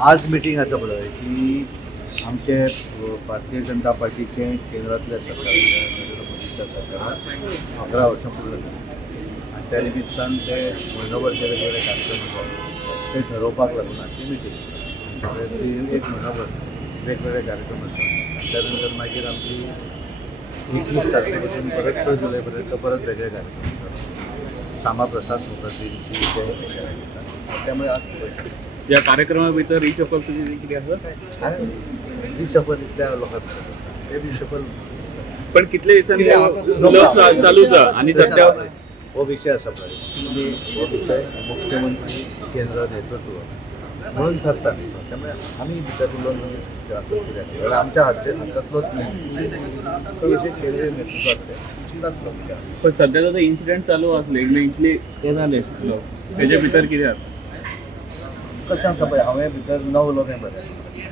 आज मिटींग आसा पळय की आमचे भारतीय जनता पार्टीचे केंद्रातल्या सरकार सरकारान 11 वर्सां पूर्ण जाली आनी त्या निमित्तान ते म्हयनोभर जे वेगवेगळे कार्यक्रम आसात ते ठरोवपाक लागून आमची मिटींग ती एक म्हयनोभर वेगवेगळे कार्यक्रम आसात आनी त्या नंतर मागीर आमची 21 तारखेपासून परत 6 जुलय पर्यंत परत वेगळे कार्यक्रम आसात श्यामा प्रसाद मुखर्जी ते त्यामुळे आज या कार्यक्रमा भितर रिशफल तुझी किती असं आणि रिशफल इतल्या लोकांक ते रिशफल पण कितले दिवसांनी चालूच आणि सध्या हो विषय आसा पळय हो विषय मुख्यमंत्री केंद्र नेतृत्व म्हणून ठरता त्यामुळे आम्ही भितर उलोवन कित्याक आमच्या हातांतलोच न्ही तो विषय केंद्रीय नेतृत्वातले पण सध्या जर इन्सिडेंट चालू असले इतले हे झाले त्याच्या भितर किती कशें सांगता पळय हांवें भितर 9 उलोवंक बरें